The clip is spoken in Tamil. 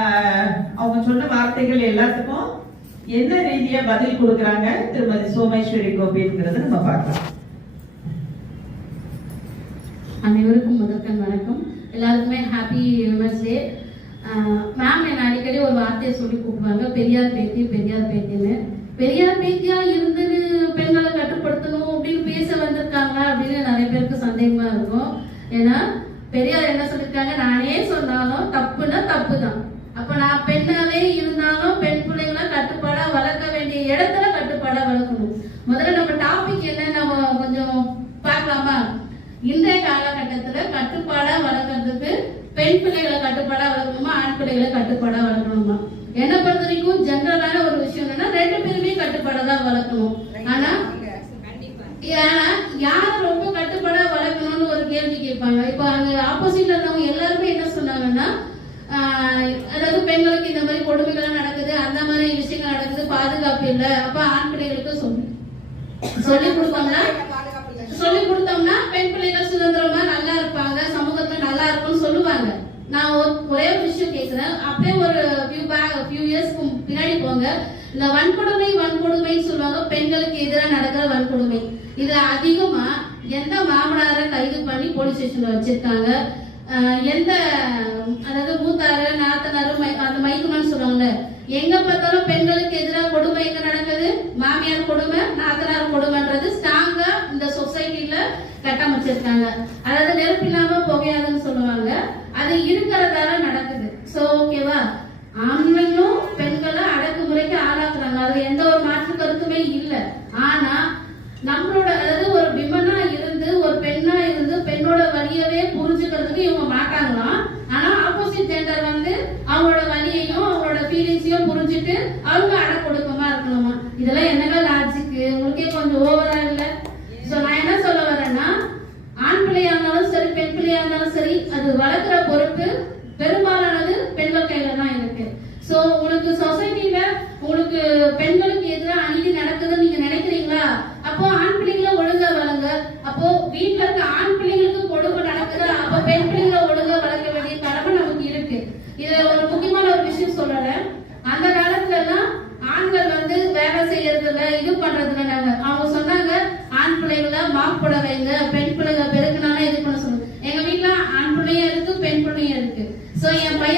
அவங்க சொன்ன வார்த்தைகள் எல்லாத்துக்கும் என்ன ரீதியா பதில் கொடுக்கறாங்க திருமதி சோமேஸ்வரி கோபிங்கிறத நம்ம பார்க்கலாம். அனைவருக்கும் முதற்கண் வணக்கம். எல்லாருக்குமே ஹாப்பி விமர்ஸ் டே. மேம் என்ன அடிக்கடி ஒரு வார்த்தையை சொல்லி கூப்பிடுவாங்க, பெரியார் பேத்தி பெரியார் பேத்தின்னு. பெரியார் பேத்தியா இருந்தது பெண்களை கட்டுப்படுத்தணும் அப்படின்னு பேச வந்திருக்காங்க அப்படின்னு நிறைய பேருக்கு சந்தேகமா இருக்கும். ஏன்னா பெரியார் என்ன சொல்லிருக்காங்க, நானே சொன்னாலும் தப்புன்னா தப்பு தான். அப்ப நான் பெண்ணாவே இருந்தாலும் பெண் பிள்ளைங்களை கட்டுப்பாடா வளர்க்க வேண்டிய இடத்துல கட்டுப்பாடா வளர்க்கணும். முதல்ல நம்ம டாபிக் என்ன நம்ம கொஞ்சம் பார்க்கலாமா? இன்றைய காலகட்டத்துல கட்டுப்பாடா வளர்க்கறதுக்கு பெண் பிள்ளைகளை கட்டுப்பாடா வளர்க்கணுமா, ஆண் பிள்ளைகளை கட்டுப்பாடா வளர்க்கணுமா? என்ன பொறுத்த வரைக்கும் ஜெனரலான ஒரு விஷயம் என்னன்னா, ரெண்டு பேருமே கட்டுப்பாடா தான் வளர்க்கணும். ஆனா யார் ரொம்ப கட்டுப்பாடா வளர்க்கணும்னு ஒரு கேள்வி கேட்பாங்க. இப்ப அங்க ஆப்போசிட்ல இருந்தவங்க எல்லாருமே என்ன சொன்னாங்கன்னா, அதாவது பெண்களுக்கு இந்த மாதிரி கொடுமைகள் நடக்குது, அந்த மாதிரி விஷயங்கள் நடக்குது, பாதுகாப்பு இல்லை. அப்ப ஆண் பிள்ளைகளுக்கு சொல்லி கொடுத்தோம்னா பெண் பிள்ளைகள் சுதந்திரமா நல்லா இருப்பாங்க, சமூகத்துல நல்லா இருக்கும்னு சொல்லுவாங்க. நான் ஒரே ஒரு விஷயம் கேட்கிறேன். அப்படியே ஒரு ஃபியூ இயர்ஸ்க்கு பின்னாடி போங்க. இந்த வன்கொடுமை சொல்லுவாங்க, பெண்களுக்கு எதிராக நடக்கிற வன்கொடுமை. இதுல அதிகமா எந்த மாமனாரை கைது பண்ணி போலீஸ் ஸ்டேஷன்ல வச்சிருக்காங்க, எந்த அதாவது மூத்தாரு நாத்தனாரு அந்த மைத்துமான்னு சொல்லுவாங்கல்ல, எங்க பார்த்தாலும் பெண்களுக்கு எதிராக கொடுமை எங்க நடக்குது, மாமியார் கொடுமை நாத்தனார் கொடுமைன்றது ஸ்ட்ராங்கா இந்த சொசைட்டில கட்டமைச்சிருக்காங்க. அதாவது நெருப்பு இல்லாம புகையாதுன்னு சொல்லுவாங்க, அது இருக்கிறதால நடக்குது. சோ ஓகேவா, ஆண்களும் பெண்களை அடக்குமுறைக்கு ஆளாக்குறாங்க, அதுல எந்த ஒரு மாற்று கருத்துமே இல்லை. ஆனா நம்மளோட அதாவது ஒரு விமனா இருந்து ஒரு பெண்ணா இருந்து பெண்ணோட வலியவே புரிஞ்சுக்கிறதுக்கு இவங்க மாட்டாங்களாம். ஆனா ஆப்போசிட் ஜெண்டர் வந்து அவங்களோட வலியையும் அவங்களோட ஃபீலிங்ஸையும் புரிஞ்சுட்டு அவங்க அடக்கொடுக்கமா இருக்கணுமா? இதெல்லாம் என்னங்க லாஜிக்கு? உங்களுக்கே கொஞ்சம் ஓவரா இல்ல? சோ நான் என்ன சொல்ல வரேன்னா, ஆண் பிள்ளையா இருந்தாலும் சரி பெண் பிள்ளையா இருந்தாலும் சரி, அது வளர்க்கிற பொறுப்பு பெரும்பாலானது பெண்கள் கையில தான் இருக்கு. சோ உங்களுக்கு சொசைட்டில உங்களுக்கு பெண்களுக்கு எதிராக அநீதி நடக்குதுன்னு நீங்க நினைக்கிறீங்களா? அப்போ ஆண் பிள்ளைங்களை ஒழுங்கா வளங்க. அப்போ வீட்டுல இருக்க ஆண் பிள்ளைங்களுக்கு கொடுமை நடக்குது, அப்போ பெண் பிள்ளைங்களை ஒழுங்கா வளர்க்க வேண்டிய கடமை நமக்கு இருக்கு. இதுல ஒரு முக்கியமான ஒரு விஷயம் சொல்றேன். அந்த காலத்துல எல்லாம் ஆண்கள் வந்து வேலை செய்யறதுல இது பண்றதுல அவங்க சொன்னாங்க, ஆண் பிள்ளைகளை மாப் போட வைங்க, பெண் பிள்ளைங்க பெருக்குனால இது பண்ண சொல்லுங்க. எங்க வீட்டுல ஆண் பிள்ளையும் இருக்கு பெண் பிள்ளையும் இருக்கு. சோ என் பையன்